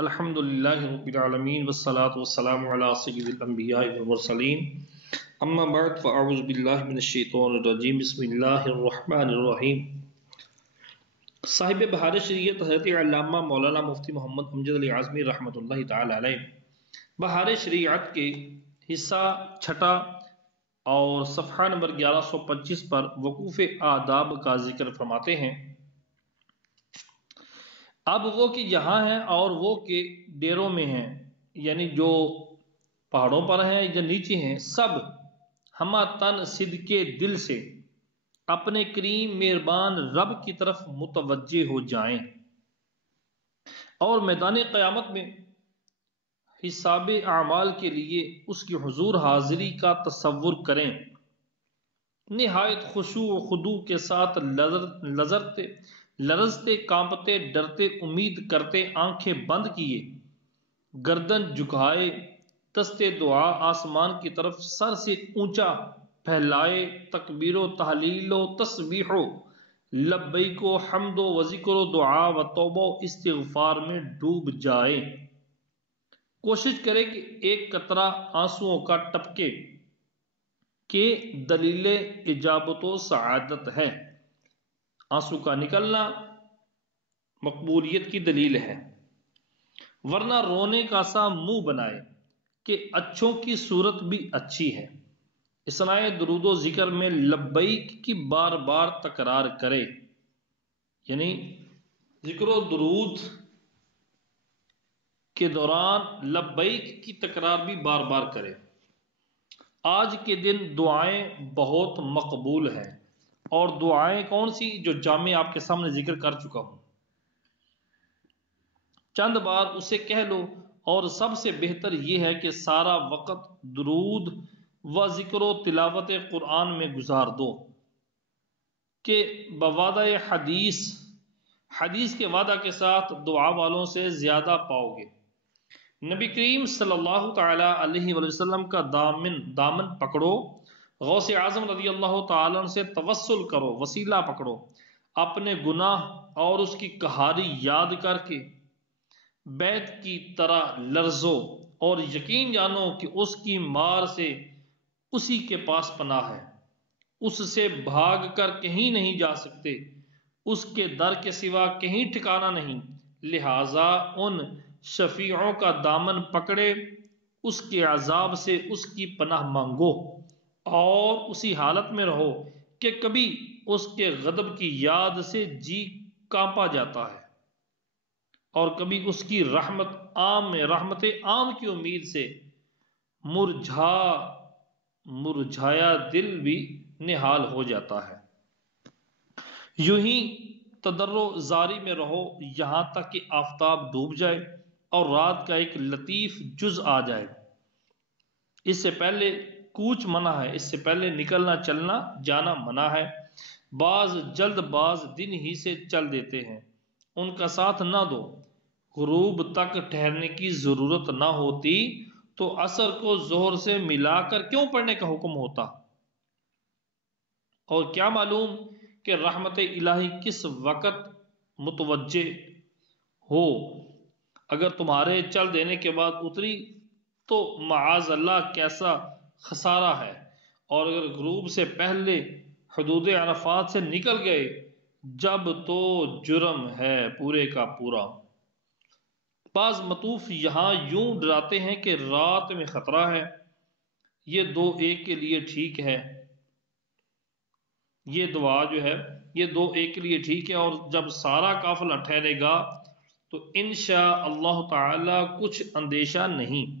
الحمدللہ رب العالمین والصلاة والسلام علی سید الانبیاء والمرسلین اما بعد فاعوذ باللہ من الشیطان الرجیم بسم اللہ الرحمن الرحیم۔ صاحب بہار شریعت حضرت علامہ مولانا مفتی محمد امجد علی اعظمی رحمۃ اللہ تعالی علیہ بہار شریعت کے حصہ چھٹا اور صفحہ نمبر 1125 پر وقوف آداب کا ذکر فرماتے ہیں۔ اب وہ کہ یہاں ہیں اور وہ کہ ڈیروں میں ہیں، یعنی جو پہاڑوں پر ہیں یا نیچے ہیں، سب ہمہ تن صدقے دل سے اپنے کریم مہربان رب کی طرف متوجہ ہو جائیں اور میدان قیامت میں حساب اعمال کے لیے اس کی حضور حاضری کا تصور کریں۔ نہایت خشوع و خضوع کے ساتھ لرزتے کانپتے ڈرتے امید کرتے آنکھیں بند کیے گردن جھکائے دستے دعا آسمان کی طرف سر سے اونچا پھیلائے تکبیر و تحلیل و تسبیح و لبیک و حمد و ذکر و دعا و توبہ و استغفار میں ڈوب جائے۔ کوشش کرے کہ ایک قطرہ آنسوؤں کا ٹپکے کہ دلیل اجابت و سعادت ہے۔ آنسو کا نکلنا مقبولیت کی دلیل ہے، ورنہ رونے کا سا منہ بنائے کہ اچھوں کی صورت بھی اچھی ہے۔ اثناء درود و ذکر میں لبیک کی بار بار تکرار کرے، یعنی ذکر و درود کے دوران لبیک کی تکرار بھی بار بار کرے۔ آج کے دن دعائیں بہت مقبول ہیں، اور دعائیں کون سی جو جامع آپ کے سامنے ذکر کر چکا ہوں، چند بار اسے کہہ لو، اور سب سے بہتر یہ ہے کہ سارا وقت درود و ذکر و تلاوت قرآن میں گزار دو کہ بوعدہ حدیث کے وعدہ کے ساتھ دعا والوں سے زیادہ پاؤ گے۔ نبی کریم صلی اللہ تعالی علیہ وسلم کا دامن پکڑو، غوث اعظم رضی اللہ تعالیٰ عنہ سے توسل کرو، وسیلہ پکڑو، اپنے گناہ اور اس کی قہاری یاد کر کے بیت کی طرح لرزو اور یقین جانو کہ اس کی مار سے اسی کے پاس پناہ ہے، اس سے بھاگ کر کہیں نہیں جا سکتے، اس کے در کے سوا کہیں ٹھکانہ نہیں، لہٰذا ان شفیعوں کا دامن پکڑے، اس کے عذاب سے اس کی پناہ مانگو اور اسی حالت میں رہو کہ کبھی اس کے غضب کی یاد سے جی کانپا جاتا ہے اور کبھی اس کی رحمت عام کی امید سے مرجھایا دل بھی نہال ہو جاتا ہے۔ یوں ہی تضرع زاری میں رہو یہاں تک کہ آفتاب ڈوب جائے اور رات کا ایک لطیف جز آ جائے۔ اس سے پہلے کوچ منع ہے، اس سے پہلے نکلنا چلنا جانا منع ہے۔ بعض جلد باز دن ہی سے چل دیتے ہیں، ان کا ساتھ نہ دو۔ غروب تک ٹھہرنے کی ضرورت نہ ہوتی تو عصر کو ظہر سے ملا کر کیوں پڑھنے کا حکم ہوتا؟ اور کیا معلوم کہ رحمت الہی کس وقت متوجہ ہو، اگر تمہارے چل دینے کے بعد اتری تو معاذ اللہ کیسا خسارہ ہے، اور اگر غروب سے پہلے حدود عرفات سے نکل گئے جب تو جرم ہے پورے کا پورا۔ بعض مطوف یہاں یوں ڈراتے ہیں کہ رات میں خطرہ ہے، یہ 2-1 کے لیے ٹھیک ہے، یہ دعا جو ہے یہ 2-1 کے لیے ٹھیک ہے، اور جب سارا قافلہ ٹھہرے گا تو انشاءاللہ تعالی کچھ اندیشہ نہیں۔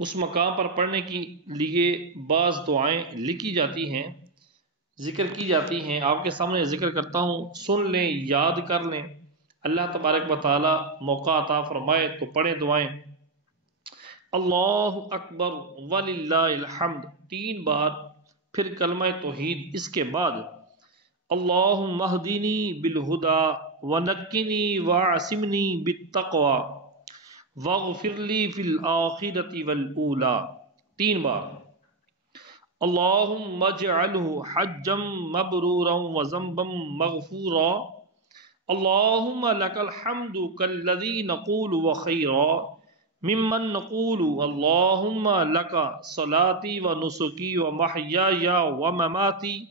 اس مقام پر پڑھنے کے لیے بعض دعائیں لکھی جاتی ہیں، ذکر کی جاتی ہیں، آپ کے سامنے ذکر کرتا ہوں، سن لیں، یاد کر لیں، اللہ تبارک و تعالی موقع عطا فرمائے تو پڑھیں دعائیں۔ اللہ اکبر وللہ الحمد 3 بار، پھر کلمہ توحید، اس کے بعد اللہم اہدنی بالہدی ونقنی وعصمنی بالتقوی واغفر لی فی الآخرۃ والأولی 3 بار۔ اللہم اجعلہ حجا مبرورا وذنبا مغفورا اللهم لك الحمد كالذي نقول وخيرا ممن نقول اللهم لك صلاتي ونسكي ومحياي ومماتي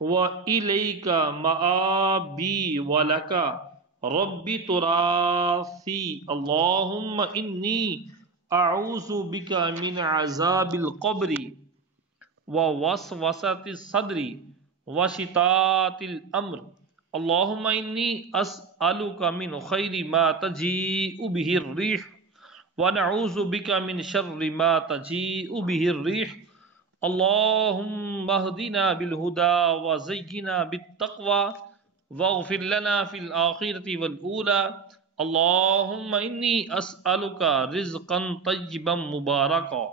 وإليك مآبي ولك ربي تراثي اللهم إني أعوذ بك من عذاب القبر ووسوسة الصدر وشتات الأمر اللهم إني أسألك من خير ما تجيء به الريح ونعوذ بك من شر ما تجيء به الريح اللهم اهدنا بالهدى وزينا بالتقوى واغفر لنا في الآخرة والأولى اللهم إني أسألك رزقا طيبا مباركا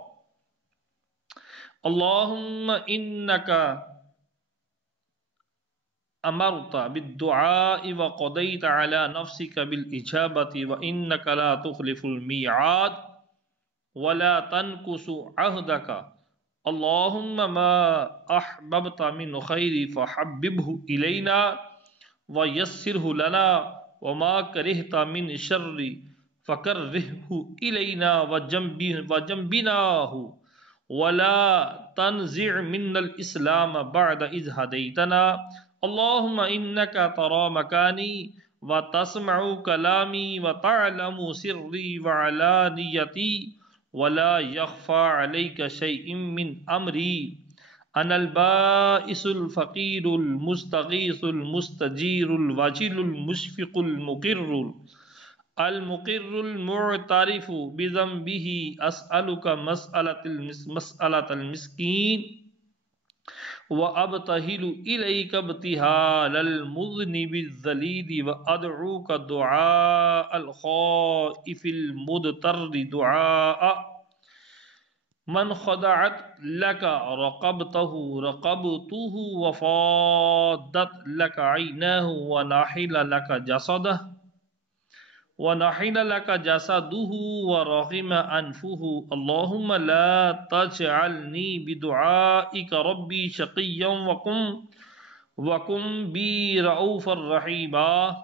اللهم إنك أمرت بالدعاء وقضيت على نفسك بالإجابة وإنك لا تخلف الميعاد ولا تنقص عهدك اللهم ما أحببت من خير فحببه إلينا ويسره لنا وما كرهت من شر فكرهه إلينا وجنبناه ولا تنزع منا الإسلام بعد إذ هديتنا اللهم إنك ترى مكاني وتسمع كلامي وتعلم سري وعلانيتي ولا يخفى عليك شيء من أمري أنا البائس الفقير المستغيث المستجير الوجل المشفق المقر المعترف بذنبه أسألك مسألة المسكين وأبتهل إليك ابتهال المذنب الذليل وأدعوك دعاء الخائف المضطر دعاء من خضعت لك رقبته وفاضت لك عيناه ونحل لك جسده ورغم أنفه اللهم لا تجعلني بدعائك ربي شقيا وكن بي رؤوفا رحيما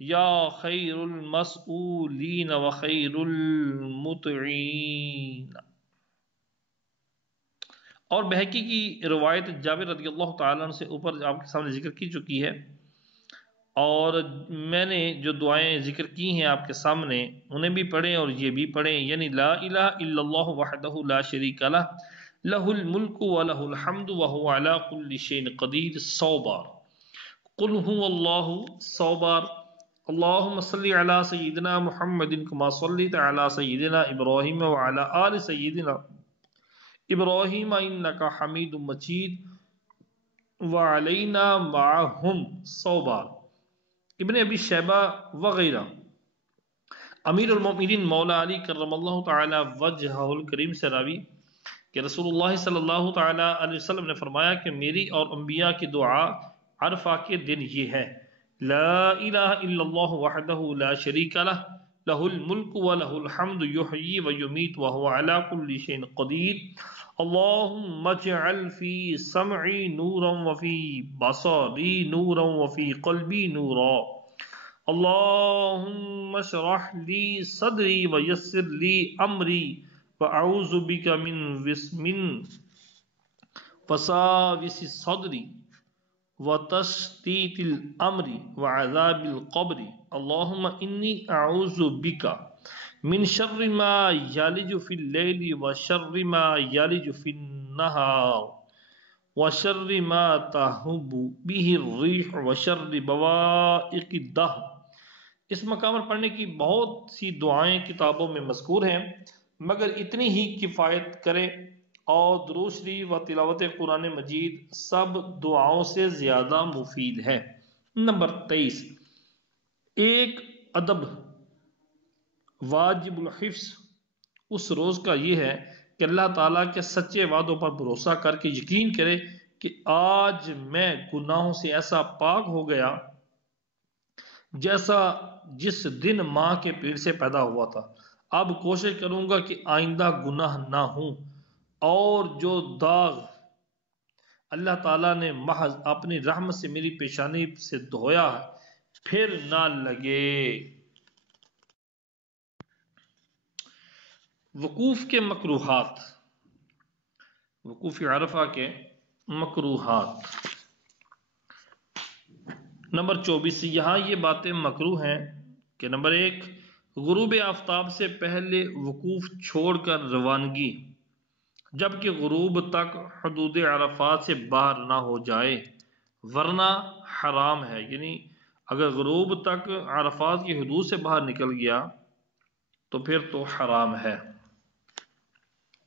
یا خیر المسئولین و خیر المطعین۔ اور بہقی کی روایت جابر رضی اللہ تعالیٰ عنہ سے اوپر آپ کے سامنے ذکر کی چکی ہے، اور میں نے جو دعائیں ذکر کی ہیں آپ کے سامنے انہیں بھی پڑھیں اور یہ بھی پڑھیں، یعنی لا الہ الا اللہ وحدہ لا شریک لہ لہ الملک ولہ الحمد وہو علی کل شیء قدیر 100 بار، قل هو اللہ 100 بار، اللہم صلی علی سیدنا محمد کما صلیت علی سیدنا ابراہیم وعلی آل سیدنا ابراہیم انکا حمید مجید وعلینا معہم 100 بار۔ ابن ابی شیبہ وغیرہ۔ امیر المؤمنین مولا علی کرم اللہ تعالی وجہہ الکریم سے راوی کہ رسول اللہ صلی اللہ تعالی علیہ وسلم نے فرمایا کہ میری اور انبیاء کی دعا عرفہ کے دن یہ ہے: لا الہ الا اللہ وحدہ لا شریک لہ لہ الملک ولہ الحمد یحیی ویمیت وہو علی کل شیء قدیر، اللہم اجعل فی سمعی نورا وفی بصری نورا وفی قلبی نورا، اللہم اشرح لی صدری ویسر لی امری واعوذ بک من وساوس الصدر وتشتیت الامر وعذاب القبر، اللہم انی اعوذ بک من شر ما یلج فی اللیل وشر ما یلج فی النہار وشر ما تہب به الریح وشر بوائق الدہر۔ اس مقام پر پڑھنے کی بہت سی دعائیں کتابوں میں مذکور ہیں، مگر اتنی ہی کفایت کرے، اور درود شریف و تلاوت قرآن مجید سب دعاؤں سے زیادہ مفید ہے۔ نمبر 23، ایک ادب واجب الحفظ اس روز کا یہ ہے کہ اللہ تعالیٰ کے سچے وعدوں پر بھروسہ کر کے یقین کرے کہ آج میں گناہوں سے ایسا پاک ہو گیا جیسا جس دن ماں کے پیٹ سے پیدا ہوا تھا، اب کوشش کروں گا کہ آئندہ گناہ نہ ہوں، اور جو داغ اللہ تعالیٰ نے محض اپنی رحمت سے میری پیشانی سے دھویا ہے پھر نہ لگے۔ وقوف کے مکروہات، وقوف عرفہ کے مکروہات۔ نمبر 24، یہاں یہ باتیں مکروہ ہیں کہ نمبر 1، غروب آفتاب سے پہلے وقوف چھوڑ کر روانگی، جبکہ غروب تک حدود عرفات سے باہر نہ ہو جائے، ورنہ حرام ہے۔ یعنی اگر غروب تک عرفات کی حدود سے باہر نکل گیا تو پھر تو حرام ہے۔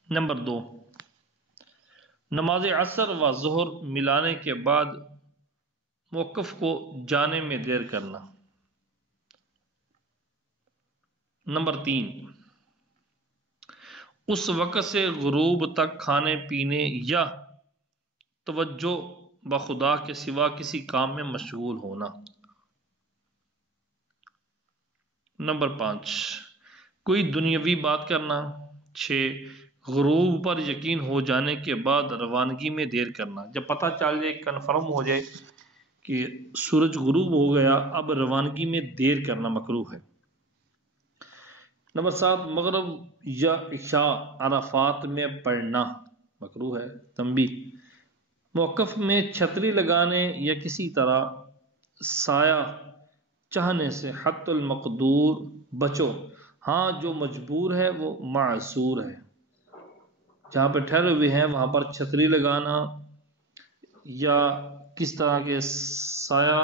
نمبر 2، نماز عصر و ظہر ملانے کے بعد موقف کو جانے میں دیر کرنا۔ نمبر 3، اس وقت سے غروب تک کھانے پینے یا توجہ بخدا کے سوا کسی کام میں مشغول ہونا۔ نمبر 5، کوئی دنیاوی بات کرنا۔ 6، غروب پر یقین ہو جانے کے بعد روانگی میں دیر کرنا۔ جب پتہ چل جائے، کنفرم ہو جائے کہ سورج غروب ہو گیا، اب روانگی میں دیر کرنا مکروہ ہے۔ نمبر 7، مغرب یا عشاء عرفات میں پڑھنا مکروہ ہے۔ تنبیہ، موقف میں چھتری لگانے یا کسی طرح سایہ چاہنے سے حت المقدور بچو، ہاں جو مجبور ہے وہ معذور ہے۔ جہاں پہ ٹھہرے ہوئے ہیں وہاں پر چھتری لگانا یا کس طرح کے سایہ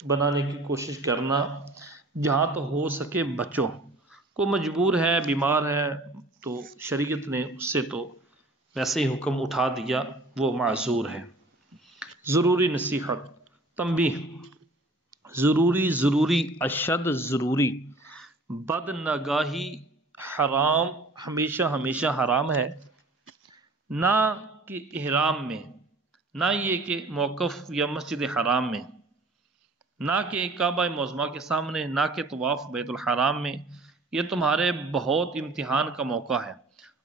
بنانے کی کوشش کرنا، جہاں تو ہو سکے بچو۔ کوئی مجبور ہے، بیمار ہے، تو شریعت نے اس سے تو ویسے ہی حکم اٹھا دیا، وہ معذور ہے۔ ضروری نصیحت۔ تنبیہ، ضروری اشد ضروری، بد نگاہی حرام ہمیشہ حرام ہے، نہ کہ احرام میں، نہ یہ کہ موقف یا مسجد حرام میں، نہ کہ کعبہ معظمہ کے سامنے، نہ کہ طواف بیت الحرام میں۔ یہ تمہارے بہت امتحان کا موقع ہے۔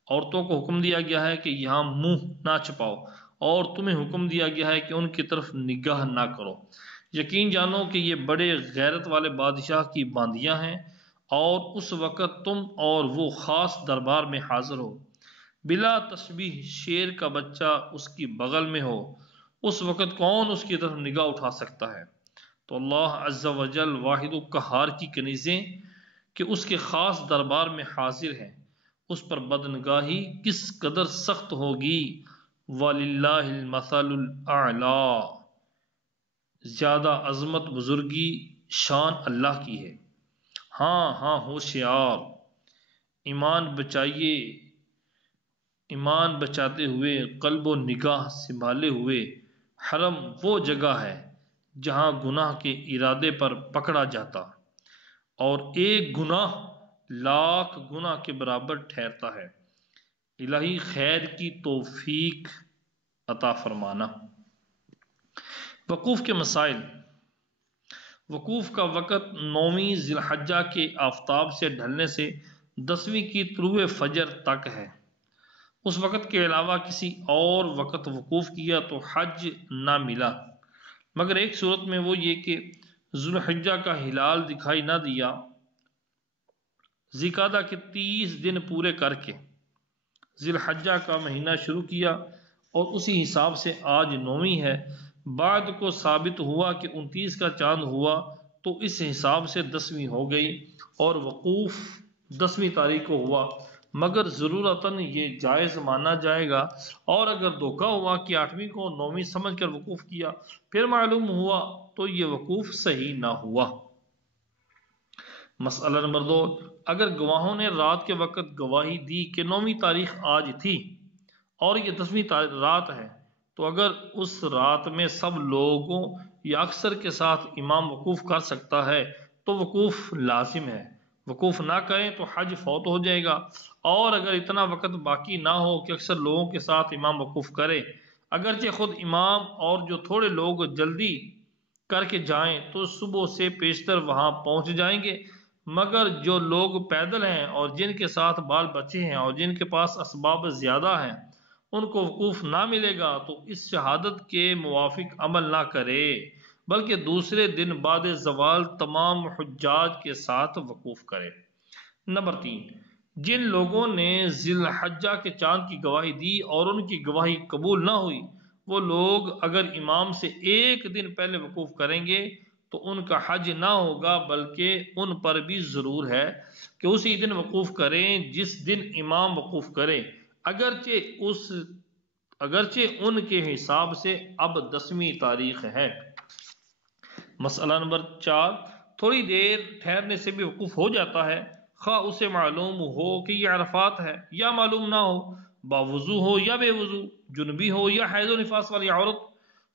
عورتوں کو حکم دیا گیا ہے کہ یہاں منہ نہ چھپاؤ، اور تمہیں حکم دیا گیا ہے کہ ان کی طرف نگاہ نہ کرو۔ یقین جانو کہ یہ بڑے غیرت والے بادشاہ کی باندیاں ہیں، اور اس وقت تم اور وہ خاص دربار میں حاضر ہو، بلا تشبیہ شیر کا بچہ اس کی بغل میں ہو، اس وقت کون اس کی طرف نگاہ اٹھا سکتا ہے؟ تو اللہ عز و جل واحد و قہار کی کنیزیں کہ اس کے خاص دربار میں حاضر ہیں، اس پر بدنگاہی کس قدر سخت ہوگی۔ وَلِلَّهِ الْمَثَلُ الْأَعْلَى، زیادہ عظمت بزرگی شان اللہ کی ہے۔ ہاں ہوشیار، ایمان بچاتے ہوئے، قلب و نگاہ سنبھالے ہوئے، حرم وہ جگہ ہے جہاں گناہ کے ارادے پر پکڑا جاتا، اور ایک گناہ لاکھ گناہ کے برابر ٹھہرتا ہے۔ الہی خیر کی توفیق عطا فرمانا۔ وقوف کے مسائل۔ وقوف کا وقت 9ویں ذی الحجہ کے آفتاب سے ڈھلنے سے 10ویں کی طلوع فجر تک ہے۔ اس وقت کے علاوہ کسی اور وقت وقوف کیا تو حج نہ ملا، مگر ایک صورت میں، وہ یہ کہ ذی الحجہ کا ہلال دکھائی نہ دیا، ذی القعدہ کے 30 دن پورے کر کے ذی الحجہ کا مہینہ شروع کیا، اور اسی حساب سے آج 9ویں ہے۔ بعد کو ثابت ہوا کہ 29 کا چاند ہوا تو اس حساب سے 10ویں ہو گئی، اور وقوف 10ویں تاریخ کو ہوا، مگر ضرورتاً یہ جائز مانا جائے گا۔ اور اگر دھوکہ ہوا کہ 8ویں کو 9ویں سمجھ کر وقوف کیا، پھر معلوم ہوا تو یہ وقوف صحیح نہ ہوا۔ مسئلہ نمبر 2، اگر گواہوں نے رات کے وقت گواہی دی کہ 9ویں تاریخ آج تھی اور یہ 10ویں رات ہے، تو اگر اس رات میں سب لوگوں یا اکثر کے ساتھ امام وقوف کر سکتا ہے تو وقوف لازم ہے۔ وقوف نہ کریں تو حج فوت ہو جائے گا۔ اور اگر اتنا وقت باقی نہ ہو کہ اکثر لوگوں کے ساتھ امام وقوف کرے، اگرچہ خود امام اور جو تھوڑے لوگ جلدی کر کے جائیں تو صبح سے پیشتر وہاں پہنچ جائیں گے، مگر جو لوگ پیدل ہیں اور جن کے ساتھ بال بچے ہیں اور جن کے پاس اسباب زیادہ ہیں، ان کو وقوف نہ ملے گا، تو اس شہادت کے موافق عمل نہ کرے، بلکہ دوسرے دن بعد زوال تمام حجاج کے ساتھ وقوف کرے۔ نمبر 3، جن لوگوں نے ذی الحجہ کے چاند کی گواہی دی اور ان کی گواہی قبول نہ ہوئی، وہ لوگ اگر امام سے ایک دن پہلے وقوف کریں گے تو ان کا حج نہ ہوگا، بلکہ ان پر بھی ضرور ہے کہ اسی دن وقوف کریں جس دن امام وقوف کرے، اگرچہ ان کے حساب سے اب 10ویں تاریخ ہے۔ مسئلہ نمبر 4، تھوڑی دیر ٹھہرنے سے بھی وقوف ہو جاتا ہے، خواہ اسے معلوم ہو کہ یہ عرفات ہے یا معلوم نہ ہو، باوضو ہو یا بے وضو، جنبی ہو یا حیض و نفاس والی عورت،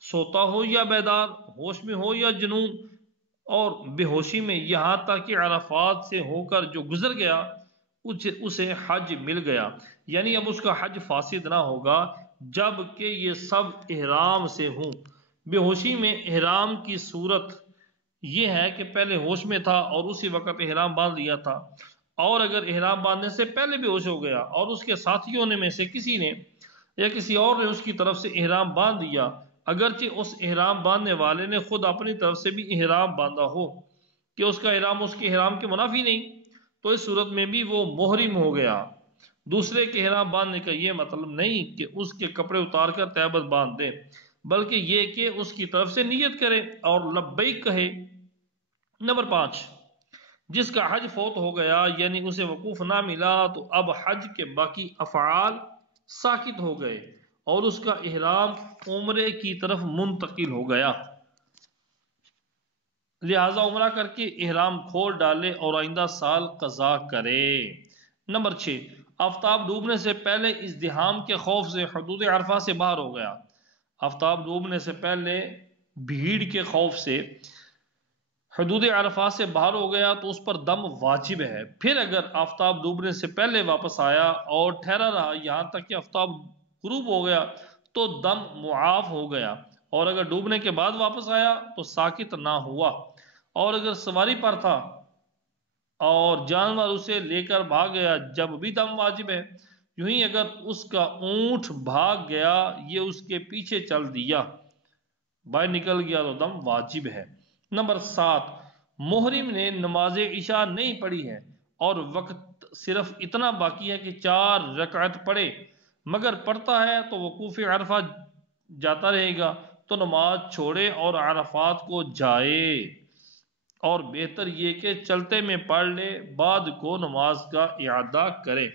سوتا ہو یا بیدار، ہوش میں ہو یا جنون اور بے ہوشی میں، یہاں تک کہ عرفات سے ہو کر جو گزر گیا اسے حج مل گیا، یعنی اب اس کا حج فاسد نہ ہوگا جب کہ یہ سب احرام سے ہوں۔ بے ہوشی میں احرام کی صورت یہ ہے کہ پہلے ہوش میں تھا اور اسی وقت احرام باندھ لیا تھا، اور اگر احرام باندھنے سے پہلے بے ہوش ہو گیا اور اس کے ساتھیوں میں سے کسی نے یا کسی اور نے اس کی طرف سے احرام باندھ دیا، اگرچہ اس احرام باندھنے والے نے خود اپنی طرف سے بھی احرام باندھا ہو کہ اس کا احرام اس کے احرام کے منافی نہیں، تو اس صورت میں بھی وہ محرم ہو گیا۔ دوسرے کے احرام باندھنے کا یہ مطلب نہیں کہ اس کے کپڑے اتار کر تہبند باندھ دے، بلکہ یہ کہ اس کی طرف سے نیت کرے اور لبیک کہے۔ نمبر 5، جس کا حج فوت ہو گیا یعنی اسے وقوف نہ ملا تو اب حج کے باقی افعال ساقط ہو گئے اور اس کا احرام عمرے کی طرف منتقل ہو گیا، لہذا عمرہ کر کے احرام کھول ڈالے اور آئندہ سال قضا کرے۔ نمبر 6، آفتاب ڈوبنے سے پہلے ازدحام کے خوف سے حدود عرفہ سے باہر ہو گیا۔ آفتاب ڈوبنے سے پہلے بھیڑ کے خوف سے حدود عرفہ سے باہر ہو گیا تو اس پر دم واجب ہے، پھر اگر آفتاب ڈوبنے سے پہلے واپس آیا اور ٹھہرا رہا یہاں تک کہ آفتاب غروب ہو گیا تو دم معاف ہو گیا، اور اگر ڈوبنے کے بعد واپس آیا تو ساقط نہ ہوا، اور اگر سواری پر تھا اور جانور اسے لے کر بھاگ گیا جب بھی دم واجب ہے، یوں ہی اگر اس کا اونٹ بھاگ گیا یہ اس کے پیچھے چل دیا باہر نکل گیا تو دم واجب ہے۔ نمبر 7، محرم نے نماز عشاء نہیں پڑھی ہے اور وقت صرف اتنا باقی ہے کہ 4 رکعت پڑھے، مگر پڑھتا ہے تو وقوف عرفہ جاتا رہے گا، تو نماز چھوڑے اور عرفات کو جائے، اور بہتر یہ کہ چلتے میں پڑھ لے، بعد کو نماز کا اعادہ کرے۔